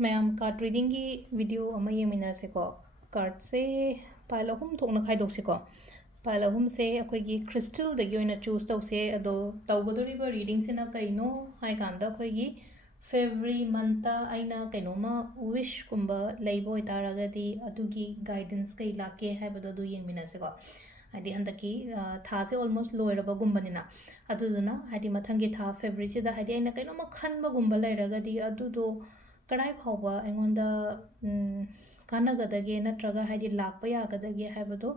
ma'am card reading की video अमा येमिनरसेको card से पाइल अहुम थोकना खाइदोक्सेको पाइल अहुम से अखोइगी क्रिस्टल दगी ओइना चूज तौसे अदो तौगदोरिबा रीडिंग सेना कइनो हाइ कांदा अखोइगी फेब्रुअरी मंता आइना कइनोमा विश कुंबा लेइबो इतारगदी अदुगी गाइडेंस कइ लाके हाइबदो दु येमिनरसेको हाइदि हंदकी था से ऑलमोस्ट लोयरबा गुंबनिना अदुदुना हाइदि मथंगी था फेब्रुअरी सेदा हाइदि आइना कइनोमा खनबा गुंबा लेरगदी अदुदो कड़ाई फाउबा अइंगोंदा कानगदगे नत्रगा हाइदि लाकपा यागदगे हाइबदो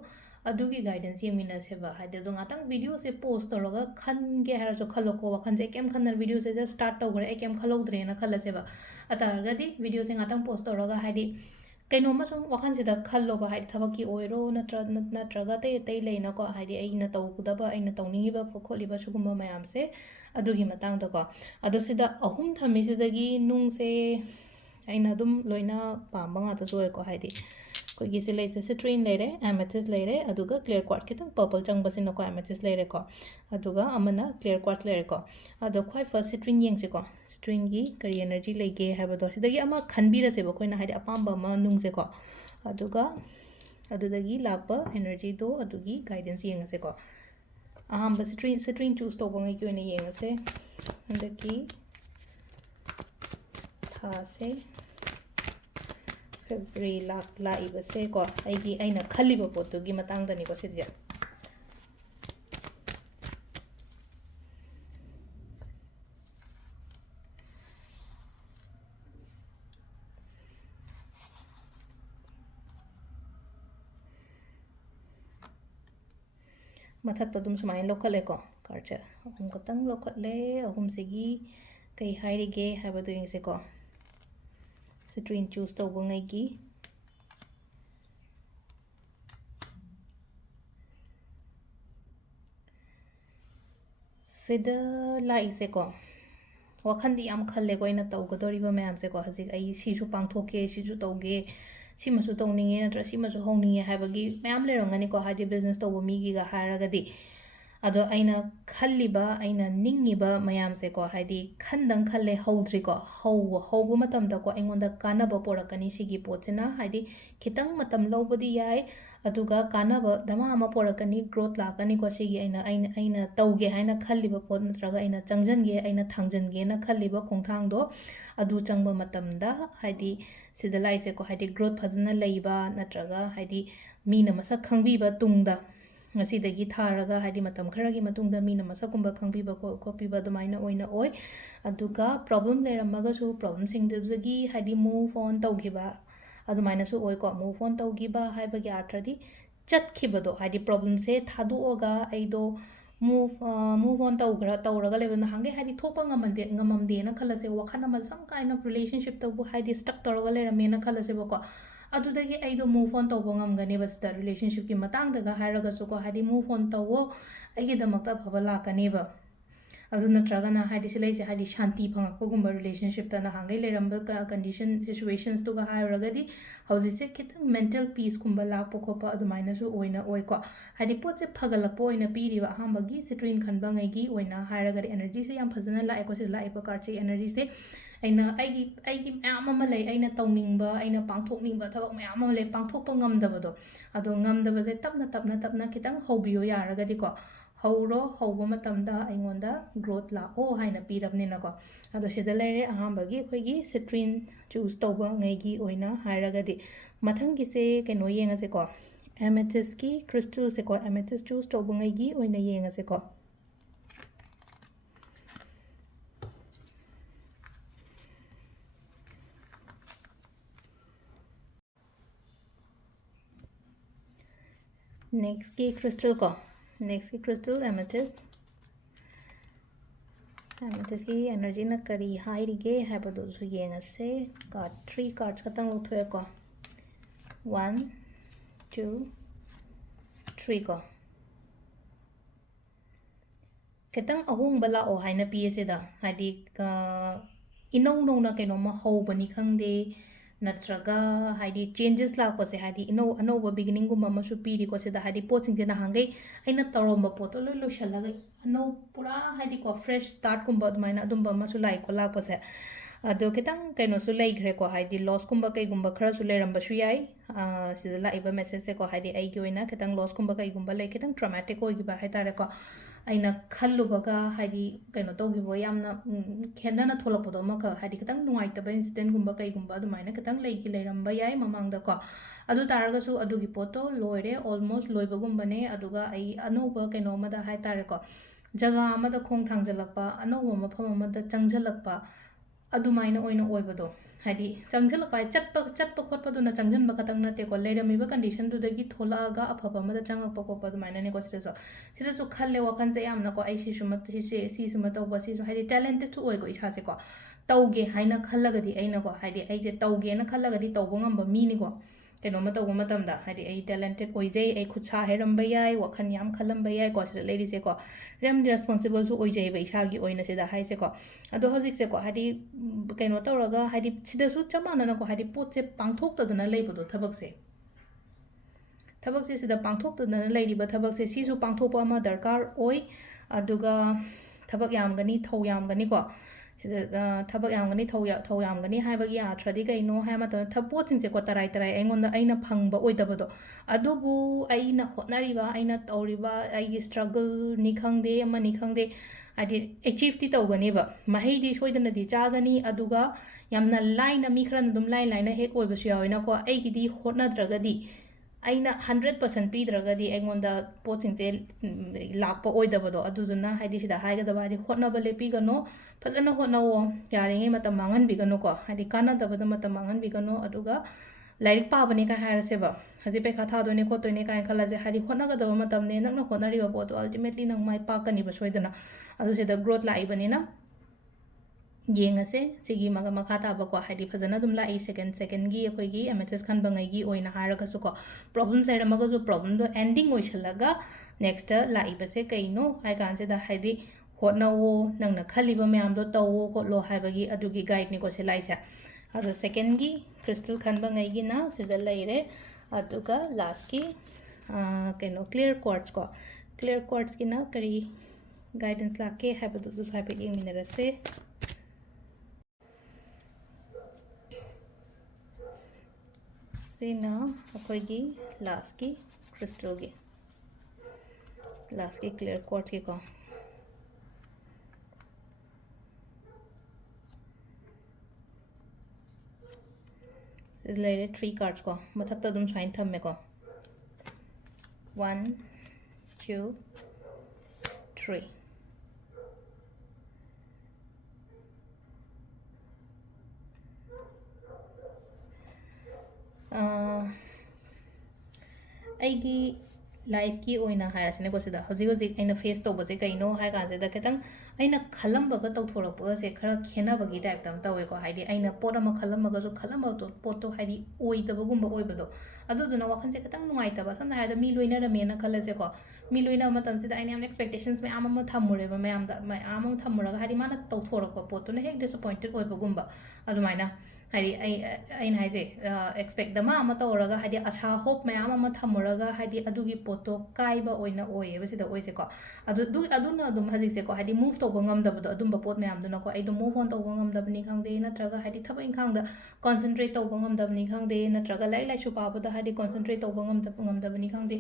अदुगी गाइडेंस येमिनसेबा हाइदि दो गातंग वीडियो से पोस्ट तौरगा खनगे हारसो खलोको वखनसे केम खनल वीडियो से जस्ट स्टार्ट तौगरे ए केम खलोद्रेना खलसेबा अतारगदी वीडियो से गातंग पोस्ट तौरगा हाइदि कइनोमा सुम वखनसिदा खल्लोबा हाइदि थबकी ओइरो नत्रगा तै लेनाको हाइदि अइना तौगदबा अइना तौनिंगिबा खोलिबा सुगुम्बा मयामसे अदुगी मतांगदको अदुसिदा अहुम थमिसिदगी नुंगसे अइना दुम लोइना पांबा ngaतासु ओइको हाइदि कोइगिसे लेसे सिट्रिन लेरे एमेथिस लेरे अदुगा क्लियर क्वार्ट्ज खितंग पर्पल चंगबसिनको एमेथिस लेरेको अदुगा अमना क्लियर क्वार्ट्ज लेरेको अदो ख्वाइ फर्स्ट सिट्रिन येंगसेको सिट्रिन गी करी एनर्जी लेगे हाइबदो सिदगी अमा खनबिरसेबो खोइना हाइदि अपांबा अमा नुंगसेको अदुगा अदुदगी लाकपा एनर्जी दो अदुगी गाइडेंस येंगसेको अहम सिट्रिन चूज तौबंगै की ओइना येंगसे हंदकी थासे फेब्रुअरी लाइबसे को अइना खलिबा पोतुगी मतांगदनी को सिदिया मथक तुम सुमाइन लोखलेको कार्चे अहुम कतंग लोखले अहुम सेगी कई हाइरिगे हाइबदो येंगसेको सिट्रिन चूज तौबंगैगी सिदा लाइसेको वखंदी याम खल्लेको इना तौगदोरिबा मयामसेको हजिक अइ सिसु पांगथोके सिसु तौगे सिमसु तौनिंगे नत्र सिमसु होनिंगे हाइबगी मयाम लेरंगनिको हाइदि बिजनेस तौबो मीगीगा हारगदी अदो अइना खल्लिबा अइना निंगिबा मयामसेको हाइदि खंदंग खल्ले हौद्रिको हौबो मतमदको अइंगोंदा कानबा पोरकनी सिगी पोतसिना हाइदि खितंग मतम लौबदी याय अदुगा कानबा दमा अमा पोरकनी ग्रोथ लाकनी को सिगी अइना तौगे हाइना खल्लिबा पोत नत्रगा अइना चंगजनगे अइना थांगजनगे ना खल्लिबा खोंथांगदो अदु चंगबा मतमदा हाइदि सिदा लाइसेको हाइदि ग्रोथ फजना लैबा नत्रगा हाइदि मीना मसक खंगबीबा तुंगदा ngasi tharaga haidi matam kharagi matungda mina masakumba khangbiba kopiba dumaina oina oi aduga problem leramaga su problem singdagi haidi move on tawgiba adumaina su oi ko move on tawgiba haibagi arthadi chatkibado haidi problem se thaduoga aido move on tawraga lebana hange haidi thopa ngamamde na khalase wakhana ma some kind of relationship tabu haidi stuck tawraga leramena khalase bako अदुदगी आइदो move on तौबो ngमगने बसदा relationship की मतंग दगा हारगा सुको हादि move on तवो आइगे दमकता फबा लाकनेबा अदु नत्रगना हादि सिलेसे हादि शांति फंगकपगुम रिलेशनशिप तना हांगै लेरंब कंडीशन सिचुएशंस तो गा हारगदी हौजिसे खितंग मेंटल पीस कुंबा लाकपो खोपा अदुमाइना सु ओइना ओइको हादि पोचे फगलपो ओइना पीरिबा अहमबगी सिट्रिन खनबंगैगी ओइना हारगदी एनर्जी से याम फजना लाएको से लाएको कार्चे एनर्जी से अइना आइगी म्याम अमा लै अइना तौनिंगबा अइना पांगथोकनिंगबा थबक म्याम अमा लै पांगथोकपा ngमदबदो अदो ngमदबजे तपना खितंग हौबियो यारगदीको हौरो हौबा मतमदा अइंगोंदा ग्रोथ लाओ हाइना पीरबनिनाको अदो सिदा लेरे अहांबगी अखोइगी सिट्रिन चूज तौबा ngैगी ओइना हारगदी मथंगी से कनो येंगसेको एमेथिस की क्रिस्टल सेको एमेथिस चूज तौबा ngैगी ओइना येंगसेको नेक्स्ट की क्रिस्टल को नेक्स्ट की क्रिस्टल एमेथिस की एनर्जी ना करी हाइरिगे हाइबदो सु येंगसे कार्ड 3 कार्ड्स खतंग उठोएको 1 2 3 को खतंग अहोंग बला ओ हाइना पीएसेदा हाइदि इनौ नौना कैनोमा हौबनी खंगदे नत्रगा हाइदि चेंजेस लापसे हाइदि अनौबा बिगिनिंग गुम मसु पीरी को सेदा हाइदि पोचिंग देना हांगै अइना तौरंबा पोतो लोय लोयसलगा अनौ पुरा हाइदि को फ्रेश स्टार्ट गुम अदुमाइना अदुम्बा मसु लाइको लापसे ꯑꯗꯣ ꯈꯤꯇꯪ ꯀꯩꯅꯣꯁꯨ ꯂꯩꯈ꯭ꯔꯦꯀꯣ ꯍꯥꯏꯗꯤ ꯂꯣꯁꯀꯨꯝꯕ ꯀꯩꯒꯨꯝꯕ ꯈꯔꯁꯨ ꯂꯩꯔꯝꯕꯁꯨ ꯌꯥꯏ ꯁꯤꯗ ꯂꯥꯛꯏꯕ ꯃꯦꯁꯦꯖꯁꯦꯀꯣ ꯍꯥꯏꯗꯤ ꯑꯩꯒꯤ ꯑꯣꯏꯅ ꯈꯤꯇꯪ ꯂꯣꯁꯀꯨꯝꯕ ꯀꯩꯒꯨꯝꯕ ꯂꯩ ꯈꯤꯇꯪ ꯇ꯭ꯔꯣꯃꯦꯇꯤꯛ ꯑꯣꯏꯈꯤꯕ ꯍꯥꯏꯇꯥꯔꯦꯀꯣ ꯑꯩꯅ ꯈꯜꯂꯨꯕꯒ ꯍꯥꯏꯗꯤ ꯀꯩꯅꯣ ꯇꯧꯈꯤꯕ ꯌꯥꯝꯅ ꯈꯦꯠꯅꯅ ꯊꯣꯛꯂꯛꯄꯗꯣ ꯑꯃꯈꯛ ꯍꯥꯏꯗꯤ ꯈꯤꯇꯪ ꯅꯨꯡꯉꯥꯏꯇꯕ ꯏꯟꯁꯤꯗꯦꯟꯠꯒꯨꯝꯕ ꯀꯩꯒꯨꯝꯕ ꯑꯗꯨꯃꯥꯏꯅ ꯈꯤꯇꯪ ꯂꯩꯔꯝꯕ ꯌꯥꯏ ꯃꯃꯥꯡꯗꯀꯣ ꯑꯗꯨ ꯇꯥꯔꯒꯁꯨ ꯑꯗꯨꯒꯤ ꯄꯣꯠꯇꯣ ꯂꯣꯏꯔꯦ ꯑꯣꯜꯃꯣꯁ ꯂꯣꯏꯕꯒꯨꯝꯕꯅꯦ ꯑꯗꯨꯒ ꯑꯩ ꯑꯅꯧꯕ ꯀꯩꯅꯣ ꯑꯃꯗ ꯍꯥꯏꯇꯥꯔꯦꯀோ ꯖꯒꯥ ꯑꯃꯗ ꯈꯣꯡ ꯊꯥꯡꯖꯜꯂꯛꯄ ꯑꯅꯧꯕ ꯃꯐꯝ ꯑꯃꯗ ꯆꯪꯁꯤꯜꯂꯛꯄ ꯑꯗꯨꯃꯥꯏꯅ ꯑꯣꯏꯅ ꯑꯣꯏꯕꯗꯣ ꯍꯥꯏꯗꯤ ꯆꯪꯁꯤꯜꯂꯛꯄ ꯍꯥꯏ ꯆꯠꯄ ꯈꯣꯠꯄꯗꯨꯅ ꯆꯪꯁꯤꯟꯕ ꯈꯛꯇꯪ ꯅꯠꯇꯦꯀꯣ ꯂꯩꯔꯝꯃꯤꯕ ꯀꯟꯗꯤꯁꯟꯗꯨꯗꯒꯤ ꯊꯣꯛꯂꯛꯑꯒ ꯑꯐꯕ ꯑꯃꯗ ꯆꯪꯉꯛꯄ ꯈꯣꯠꯄ ꯑꯗꯨꯃꯥꯏꯅꯅꯦꯀꯣ ꯁꯤꯗꯁꯨ ꯈꯜꯂꯦ ꯋꯥꯈꯜꯁꯦ ꯌꯥꯝꯅꯀꯣ ꯑꯩ ꯁꯤꯁꯨꯃ ꯇꯧꯕ ꯁꯤꯁꯨ ꯍꯥꯏꯗꯤ ꯇꯦꯂꯦꯟꯇꯦꯗꯁꯨ ꯑꯣꯏꯀꯣ ꯏꯁꯥꯁꯦꯀꯣ ꯇꯧꯒꯦ ꯍꯥꯏꯅ ꯈꯜꯂꯒꯗꯤ ꯑꯩꯅꯀോ ꯍꯥꯏꯗꯤ ꯑꯩꯁꯦ ꯇꯧꯒꯦꯅ ꯈꯜꯂꯒꯗꯤ ꯇꯧꯕ ꯉꯝꯕ ꯃꯤꯅꯤꯀꯣ ꯀꯩꯅꯣꯝꯃ ꯇꯧꯕ ꯃꯇꯝꯗ ꯍꯥꯏꯗꯤ ꯑꯩ ꯇꯦꯂꯦꯟꯇꯦꯗ ꯑꯣꯏꯖꯩ ꯑꯩ ꯈꯨꯠ ꯁꯥ ꯍꯩꯔꯝꯕ ꯌꯥꯏ ꯋꯥꯈꯜ ꯌꯥꯝ ꯈꯜꯂꯝꯕ ꯌꯥꯏꯀꯣ ꯁꯤꯗ ꯂꯩꯔꯤꯁꯦꯀꯣ ꯌꯥꯝ ꯔꯦꯁꯄꯣꯟꯁꯤꯕꯜꯁꯨ ꯑꯣꯏꯖꯩꯕ ꯏꯁꯥꯒꯤ ꯑꯣꯏꯅ ꯁꯤꯗ ꯍꯥꯏꯁꯦꯀꯣ ꯑꯗꯣ ꯍꯧꯖꯤꯛꯁꯦꯀꯣ ꯍꯥꯏꯗꯤ ꯀꯩꯅꯣ ꯇꯧꯔꯒ ꯍꯥꯏꯗꯤ ꯁꯤꯗꯁꯨ ꯆꯞ ꯃꯥꯟꯅꯅꯀꯣ ꯍꯥꯏꯗꯤ ꯄꯣꯠꯁꯦ ꯄꯥꯡꯊꯣꯛꯇꯗꯅ ꯂꯩꯕꯗꯣ ꯊꯕꯛꯁꯦ ꯁꯤꯗ ꯄꯥꯡꯊꯣꯛꯇꯗꯅ ꯂꯩꯔꯤꯕ ꯊꯕꯛꯁꯦ ꯁꯤꯁꯨ ꯄꯥꯡꯊꯣꯛꯄ ꯑꯃ ꯗꯔꯀꯥꯔ ꯑꯣꯏ ꯑꯗꯨꯒ ꯊꯕꯛ ꯌꯥꯝꯒꯅꯤ ꯊꯧ ꯌꯥꯝꯒꯅꯤꯀꯣ ꯁꯤꯗ ꯊꯕꯛ ꯌꯥꯝꯒꯅꯤ ꯊꯧ ꯌꯥꯝꯒꯅꯤ ꯍꯥꯏꯕꯒꯤ ꯑꯥꯊ꯭ꯔꯗꯤ ꯀꯩꯅꯣ ꯍꯥꯏꯕ ꯃꯇꯝꯗ ꯄꯣꯠꯁꯤꯡꯁꯦꯀꯣ ꯇꯔꯥꯏ ꯑꯩꯅ ꯐꯪꯕ ꯑꯣꯏꯗꯕꯗꯣ ꯑꯗꯨꯕꯨ ꯑꯩꯅ ꯍꯣꯠꯅꯔꯤꯕ ꯑꯩꯅ ꯇꯧꯔꯤꯕ ꯑꯩꯒꯤ ꯁ꯭ꯇ꯭ꯔꯒꯜꯅꯤ ꯈꯪꯗꯦ ꯑꯃꯅꯤ ꯈꯪꯗꯦ ꯍꯥꯏꯗꯤ ꯑꯦꯆꯤꯞꯇꯤ ꯇꯧꯒꯅꯦꯕ ꯃꯍꯩꯗꯤ ꯁꯣꯏꯗꯅꯗꯤ ꯆꯥꯒꯅꯤ ꯑꯗꯨꯒ ꯌꯥꯝꯅ ꯂꯥꯏꯅ ꯃꯤ ꯈꯔꯅ ꯑꯗꯨꯝ ꯂꯥꯏꯅ ꯍꯦꯛ ꯑꯣꯏꯕꯁꯨ ꯌꯥꯎꯋꯦꯅꯀꯣ ꯑꯩꯒꯤꯗꯤ ꯍꯣꯠꯅꯗ꯭ꯔꯒꯗꯤ ꯑꯩꯅ 100% ꯄꯤꯗ꯭ꯔꯒꯗꯤ ꯑꯩꯉꯣꯟꯗ ꯄꯣꯠꯁꯤꯡꯁꯦ ꯂꯥꯛꯄ ꯑꯣꯏꯗꯕꯗꯣ ꯑꯗꯨꯗꯨꯅ ꯍꯥꯏꯗꯤ ꯁꯤꯗ ꯍꯥꯏꯒꯗꯕ ꯍꯥꯏꯗꯤ ꯍꯣꯠꯅꯕ ꯂꯦꯞꯄꯤꯒꯅꯣ ꯐꯖꯅ ꯍꯣꯠꯅꯋꯣ ꯌꯥꯔꯤꯉꯩ ꯃꯇꯝ ꯃꯥꯡꯍꯟꯕꯤꯒꯅꯨꯀꯣ ꯍꯥꯏꯗꯤ ꯀꯥꯟꯅꯗꯕꯗ ꯃꯇꯝ ꯃꯥꯡꯍꯟꯕꯤꯒꯅꯨ ꯑꯗꯨꯒ ꯂꯥꯏꯔꯤꯛ ꯄꯥꯕꯅꯦ ꯀꯥꯏ ꯍꯥꯏꯔꯁꯦꯕ ꯍꯧꯖꯤꯛ ꯄꯩꯈꯥ ꯊꯥꯗꯣꯏꯅꯦ ꯈꯣꯠꯇꯣꯏꯅꯦ ꯀꯥꯏꯅ ꯈꯜꯂꯁꯦ ꯍꯥꯏꯗꯤ ꯍꯣꯠꯅꯒꯗꯕ ꯃꯇꯝꯅꯦ ꯅꯪꯅ ꯍꯣꯠꯅꯔꯤꯕ ꯄꯣꯠꯇꯣ ꯑꯜꯇꯤꯃꯦꯠꯂꯤ ꯅꯪ ꯃꯥꯏ ꯄꯥꯛꯀꯅꯤꯕ ꯁꯣꯏꯗꯅ ꯑꯗꯨ ꯁꯤꯗ ꯒ꯭ꯔꯣꯠ ꯂꯥꯛꯏꯕꯅꯤꯅ ꯌꯦꯡꯉꯁꯦ ꯁꯤꯒꯤ ꯃꯈꯥ ꯇꯥꯕꯀꯣ ꯍꯥꯏꯗꯤ ꯐꯖꯅ ꯑꯗꯨꯝ ꯂꯥꯛꯏ ꯁꯦꯀꯦꯟꯒꯤ ꯑꯩꯈꯣꯏꯒꯤ MHS ꯈꯟꯕꯉꯩꯒꯤ ꯑꯣꯏꯅ ꯍꯥꯏꯔꯒꯁꯨꯀꯣ ꯄ꯭ꯔꯣꯕ꯭ꯂꯦꯝꯁ ꯂꯩꯔꯝꯃꯒꯁꯨ ꯄ꯭ꯔꯣꯕ꯭ꯂꯦꯝꯗꯣ ꯑꯦꯟꯗꯤꯡ ꯑꯣꯏꯁꯜꯂꯒ ꯅꯦꯛꯁꯇ ꯂꯥꯛꯏꯕꯁꯦ ꯀꯩꯅꯣ ꯍꯥꯏ ꯀꯥꯟꯁꯤꯗ ꯍꯥꯏꯗꯤ ꯍꯣꯠꯅꯋꯣ ꯅꯪꯅ ꯈꯜꯂꯤꯕ ꯃꯌꯥꯝꯗꯣ ꯇꯧꯋꯣ ꯈꯣꯠꯂꯣ ꯍꯥꯏꯕꯒꯤ ꯑꯗꯨꯒꯤ ꯒꯥꯏꯗꯅꯤꯀꯣ ꯁꯤ ꯂꯥꯛꯏꯁꯦ ꯑꯗꯣ ꯁꯦꯀꯦꯟꯒꯤ ꯀ꯭ꯔꯤꯁꯇꯜ ꯈꯟꯕꯉꯩꯒꯤꯅ ꯁꯤꯗ ꯂꯩꯔꯦ ꯑꯗꯨꯒ ꯂꯥꯁꯀꯤ ꯀꯩꯅꯣ ꯀ꯭ꯂꯤꯌꯔ ꯀ꯭ꯋꯥꯔꯠꯁꯀꯣ ꯀ꯭ꯂꯤꯌꯔ ꯀ꯭ꯋꯥꯔꯠꯁꯀꯤꯅ ꯀꯔꯤ ꯒꯥꯏꯗꯦꯟꯁ ꯂꯥꯛꯀꯦ ꯍꯥꯏꯕꯗꯨꯁꯨ ꯍꯥꯏꯐꯦꯠ ꯌꯦꯡꯃꯤꯟꯅꯔꯁꯦ ꯁꯤꯅ ꯑꯩꯈꯣꯏꯒꯤ ꯂꯥꯁꯀꯤ ꯀ꯭ꯔꯤꯁꯇꯜꯒꯤ ꯂꯥꯁꯀꯤ ꯀ꯭ꯂꯤꯌꯔ ꯀ꯭ꯋꯥꯔꯠꯁꯀꯤꯀꯣ ꯁꯤꯗ ꯂꯩꯔꯦ 3 ꯀꯥꯔꯠꯁꯀꯣ ꯃꯊꯛꯇ ꯑꯗꯨꯝ ꯁꯨꯃꯥꯏꯅ ꯊꯝꯃꯦꯀꯣ 1 2 3 ꯑꯩꯒꯤ ꯂꯥꯏꯐꯀꯤ ꯑꯣꯏꯅ ꯍꯥꯏꯔꯁꯤꯅꯦꯀꯣ ꯁꯤꯗ ꯍꯧꯖꯤꯛ ꯑꯩꯅ ꯐꯦꯁ ꯇꯧꯕꯁꯦ ꯀꯩꯅꯣ ꯍꯥꯏ ꯀꯥꯟꯁꯤꯗ ꯈꯤꯇꯪ ꯑꯩꯅ ꯈꯜꯂꯝꯕꯒ ꯇꯧꯊꯣꯔꯛꯄꯒꯁꯦ ꯈꯔ ꯈꯦꯠꯅꯕꯒꯤ ꯇꯥꯏꯞꯇ ꯑꯃ ꯇꯧꯋꯦꯀꯣ ꯍꯥꯏꯗꯤ ꯑꯩꯅ ꯄꯣꯠ ꯑꯃ ꯈꯜꯂꯝꯃꯒꯁꯨ ꯈꯜꯂꯝꯕ ꯄꯣꯠꯇꯣ ꯍꯥꯏꯗꯤ ꯑꯣꯏꯗꯕꯒꯨꯝꯕ ꯑꯣꯏꯕꯗꯣ ꯑꯗꯨꯗꯨꯅ ꯋꯥꯈꯜꯁꯦ ꯈꯤꯇꯪ ꯅꯨꯡꯉꯥꯏꯇꯕ ꯁꯝꯅ ꯍꯥꯏꯔꯕꯗ ꯃꯤ ꯂꯣꯏꯅꯔꯝꯃꯦꯅ ꯈꯜꯂꯁꯦꯀꯣ ꯃꯤ ꯂꯣꯏꯅꯕ ꯃꯇꯝꯁꯤꯗ ꯑꯩꯅ ꯌꯥꯝ ꯑꯦꯛꯁꯄꯦꯛꯇꯦꯁꯟꯁ ꯃꯌꯥꯝ ꯑꯃ ꯊꯝꯃꯨꯔꯦꯕ ꯃꯌꯥꯝ ꯑꯃ ꯊꯝꯃꯨꯔꯒ ꯍꯥꯏꯗꯤ ꯃꯥꯅ ꯇꯧꯊꯣꯔꯛꯄ ꯄꯣꯠꯇꯨꯅ ꯍꯦꯛ ꯗꯤꯁꯑꯄꯣꯏꯟꯇꯦꯗ ꯑꯣꯏꯕꯒꯨꯝꯕ ꯑꯗꯨꯃꯥꯏꯅ ꯍꯥꯏꯗꯤ ꯑꯩꯅ ꯍꯥꯏꯁꯦ ꯑꯦꯛꯁꯄꯦꯛ ꯑꯃ ꯇꯧꯔꯒ ꯍꯥꯏꯗꯤ ꯑꯁꯥ ꯍꯣꯞ ꯃꯌꯥꯝ ꯑꯃ ꯊꯝꯃꯨꯔꯒ ꯍꯥꯏꯗꯤ ꯑꯗꯨꯒꯤ ꯄꯣꯠꯇꯣ ꯀꯥꯏꯕ ꯑꯣꯏꯅ ꯑꯣꯏꯌꯦꯕ ꯁꯤꯗ ꯑꯣꯏꯁꯦꯀꯣ ꯑꯗꯨꯅ ꯑꯗꯨꯝ ꯍꯧꯖꯤꯛꯁꯦꯀꯣ ꯍꯥꯏꯗꯤ ꯃꯨꯚ ꯇꯧꯕ ꯉꯝꯗꯕꯗꯣ ꯑꯗꯨꯝꯕ ꯄꯣꯠ ꯃꯌꯥꯝꯗꯨꯅꯀꯣ ꯑꯩꯗꯣ ꯃꯨꯚ ꯑꯣꯟ ꯇꯧꯕ ꯉꯝꯗꯕꯅꯤ ꯈꯪꯗꯦ ꯅꯠꯇ꯭ꯔꯒ ꯍꯥꯏꯗꯤ ꯊꯕꯛ ꯏꯪꯈꯥꯡꯗ ꯀꯣꯟꯁꯦꯟꯇ꯭ꯔꯦꯠ ꯇꯧꯕ ꯉꯝꯗꯕꯅꯤ ꯈꯪꯗꯦ ꯅꯠꯇ꯭ꯔꯒ ꯂꯥꯏꯔꯤꯛ ꯂꯥꯏꯁꯨ ꯄꯥꯕꯗ ꯍꯥꯏꯗꯤ ꯀꯣꯟꯁꯦꯟꯇ꯭ꯔꯦꯠ ꯇꯧꯕ ꯉꯝꯗꯕꯅꯤ ꯈꯪꯗꯦ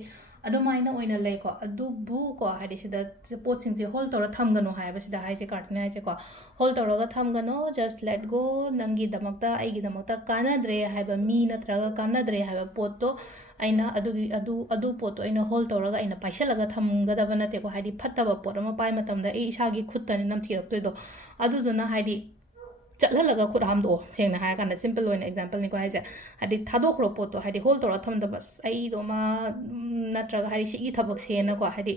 ꯑꯗꯨꯃꯥꯏꯅ ꯑꯣꯏꯅ ꯂꯩꯀꯣ ꯑꯗꯨꯕꯨꯀꯣ ꯍꯥꯏꯗꯤ ꯁꯤꯗ ꯄꯣꯠꯁꯤꯡꯁꯦ ꯍꯣꯜ ꯇꯧꯔ ꯊꯝꯒꯅꯣ ꯍꯥꯏꯕ ꯁꯤꯗ ꯍꯥꯏꯁꯦ ꯀꯥꯔꯇꯤꯅ ꯍꯥꯏꯁꯦꯀꯣ ꯍꯣꯜ ꯇꯧꯔꯒ ꯊꯝꯒꯅꯣ ꯖꯁ ꯂꯦꯠ ꯒꯣ ꯅꯪꯒꯤꯗꯃꯛꯇ ꯑꯩꯒꯤꯗꯃꯛꯇ ꯀꯥꯟꯅꯗ꯭ꯔꯦ ꯍꯥꯏꯕ ꯃꯤ ꯅꯠꯇ꯭ꯔꯒ ꯀꯥꯟꯅꯗ꯭ꯔꯦ ꯍꯥꯏꯕ ꯄꯣꯠꯇꯣ ꯑꯩꯅ ꯑꯗꯨ ꯄꯣꯠꯇꯣ ꯑꯩꯅ ꯍꯣꯜ ꯇꯧꯔꯒ ꯑꯩꯅ ꯄꯥꯏꯁꯜꯂꯒ ꯊꯝꯒꯗꯕ ꯅꯠꯇꯦꯀꯣ ꯍꯥꯏꯗꯤ ꯐꯠꯇꯕ ꯄꯣꯠ ꯑꯃ ꯄꯥꯏ ꯃꯇꯝꯗ ꯑꯩ ꯏꯁꯥꯒꯤ ꯈꯨꯠꯇꯅꯤ ꯅꯝꯊꯤꯔꯛꯇꯣꯏꯗꯣ ꯑꯗꯨꯗꯨꯅ ꯍꯥꯏꯗꯤ ꯆꯠꯍꯜꯂꯒ ꯈꯨꯠ ꯍꯥꯝꯗꯣꯛꯑꯣ ꯁꯦꯡꯅ ꯍꯥꯏꯔꯀꯥꯟꯗ ꯁꯤꯝꯄꯜ ꯑꯣꯏꯅ ꯑꯦꯛꯖꯥꯝꯄꯜꯅꯤꯀꯣ ꯍꯥꯏꯁꯦ ꯍꯥꯏꯗꯤ ꯊꯥꯗꯣꯛꯈ꯭ꯔꯣ ꯄꯣꯠꯇꯣ ꯍꯥꯏꯗꯤ ꯍꯣꯜ ꯇꯧꯔ ꯊꯝꯗꯕ ꯑꯩꯗꯣ ꯅꯠꯇ꯭ꯔꯒ ꯍꯥꯏꯗꯤ ꯁꯤꯒꯤ ꯊꯕꯛꯁꯦꯅꯀꯣ ꯍꯥꯏꯗꯤ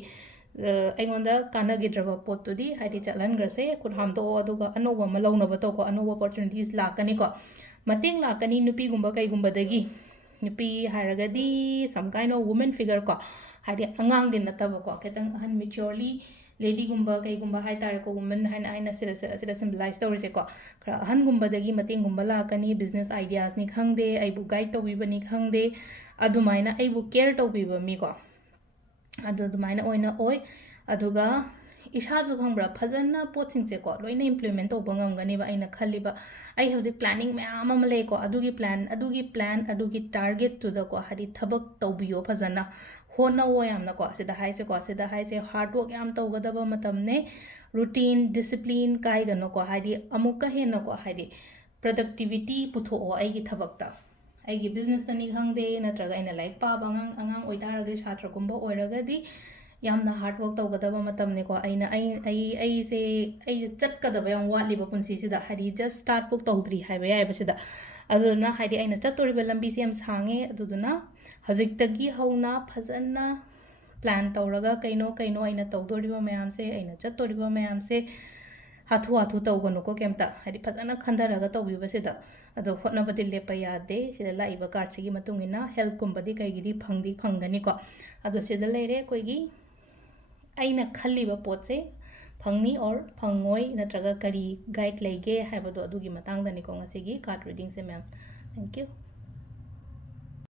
ꯑꯩꯉꯣꯟꯗ ꯀꯥꯟꯅꯈꯤꯗ꯭ꯔꯕ ꯄꯣꯠꯇꯨꯗꯤ ꯍꯥꯏꯗꯤ ꯆꯠꯍꯟꯈ꯭ꯔꯁꯦ ꯈꯨꯠ ꯍꯥꯝꯗꯣꯛꯑꯣ ꯑꯗꯨꯒ ꯑꯅꯧꯕ ꯑꯃ ꯂꯧꯅꯕ ꯇꯧꯀꯣ ꯑꯅꯧꯕ ꯑꯣꯄꯣꯔꯆꯨꯅꯤꯇꯤꯁ ꯂꯥꯛꯀꯅꯤꯀꯣ ꯃꯇꯦꯡ ꯂꯥꯛꯀꯅꯤ ꯅꯨꯄꯤꯒꯨꯝꯕ ꯀꯩꯒꯨꯝꯕꯗꯒꯤ ꯅꯨꯄꯤ ꯍꯥꯏꯔꯒꯗꯤ ꯁꯝ ꯀꯥꯏꯟ ꯑꯣꯐ ꯋꯨꯃꯦꯟ ꯐꯤꯒꯔ ꯀꯣ ꯍꯥꯏꯗꯤ ꯑꯉꯥꯡꯗꯤ ꯅꯠꯇꯕꯀꯣ ꯈꯤꯇꯪ ꯑꯍꯟ ꯃꯦꯆ꯭ꯌꯣꯔꯂꯤ ꯂꯦꯗꯤꯒꯨꯝꯕ ꯀꯩꯒꯨꯝꯕ ꯍꯥꯏꯇꯥꯔꯦꯀꯣ ꯋꯨꯃꯦꯟ ꯍꯥꯏꯅ ꯁꯤꯗ ꯁꯤꯝꯕꯂꯥꯏꯁ ꯇꯧꯔꯤꯁꯦꯀꯣ ꯈꯔ ꯑꯍꯟꯒꯨꯝꯕꯗꯒꯤ ꯃꯇꯦꯡꯒꯨꯝꯕ ꯂꯥꯛꯀꯅꯤ ꯕꯤꯖꯤꯅꯦꯁ ꯑꯥꯏꯗꯤꯌꯥꯁꯅꯤ ꯈꯪꯗꯦ ꯑꯩꯕꯨ ꯒꯥꯏꯗ ꯇꯧꯕꯤꯕꯅꯤ ꯈꯪꯗꯦ ꯑꯗꯨꯃꯥꯏꯅ ꯑꯩꯕꯨ ꯀꯦꯌꯔ ꯇꯧꯕꯤꯕ ꯃꯤꯀꯣ ꯑꯗꯨꯃꯥꯏꯅ ꯑꯣꯏꯅ ꯑꯣꯏ ꯑꯗꯨꯒ ꯏꯁꯥꯁꯨ ꯈꯪꯕ꯭ꯔꯥ ꯐꯖꯅ ꯄꯣꯠꯁꯤꯡꯁꯦꯀꯣ ꯂꯣꯏꯅ ꯏꯝꯄ꯭ꯂꯤꯃꯦꯟ ꯇꯧꯕ ꯉꯝꯒꯅꯦꯕ ꯑꯩꯅ ꯈꯜꯂꯤꯕ ꯑꯩ ꯍꯧꯖꯤꯛ ꯄ꯭ꯂꯥꯅꯤꯡ ꯃꯌꯥꯝ ꯑꯃ ꯂꯩꯀꯣ ꯑꯗꯨꯒꯤ ꯇꯥꯔꯒꯦꯠꯇꯨꯗꯀꯣ ꯍꯥꯏꯗꯤ ꯊꯕꯛ ꯇꯧꯕꯤꯌꯣ ꯐꯖꯅ ꯍꯣꯠꯅꯧꯋꯣ ꯌꯥꯝꯅꯀꯣ ꯁꯤꯗ ꯍꯥꯏꯁꯦ ꯍꯥꯔꯗ ꯋꯥꯔꯛ ꯌꯥꯝ ꯇꯧꯒꯗꯕ ꯃꯇꯝꯅꯦ ꯔꯨꯇꯤꯟ ꯗꯤꯁꯤꯄ꯭ꯂꯤꯟ ꯀꯥꯏꯒꯅꯣꯀꯣ ꯍꯥꯏꯗꯤ ꯑꯃꯨꯛꯀ ꯍꯦꯟꯅꯀꯣ ꯍꯥꯏꯗꯤ productivity puthok aigi thabakta aigi business ani khangde natraga aina like pa angang oidarage shatra kumba oiragadi yamna hard work tawgadaba matamne ko ai se chatkadaba yam watliba punsi sida hari just start book tawdri haiba yaiba sida aduna haidi aina chatoriba lambi se yam sange aduna hajiktagi hauna phajana plan tawraga kaino aina tawdoriba mayam se aina chatoriba mayam se hathu tawganu ko kemta hadi phajana khandaraga tawbiba sida ado hotnabadi lepa yade sida laiba card sigi matungina help kumbadi kaigidi phangani ko ado sida leire koigi aina khalliba potse phangni or phangoi natraga kari guide lege haibado adugi matangdani ko ngasigi card reading se ma'am thank you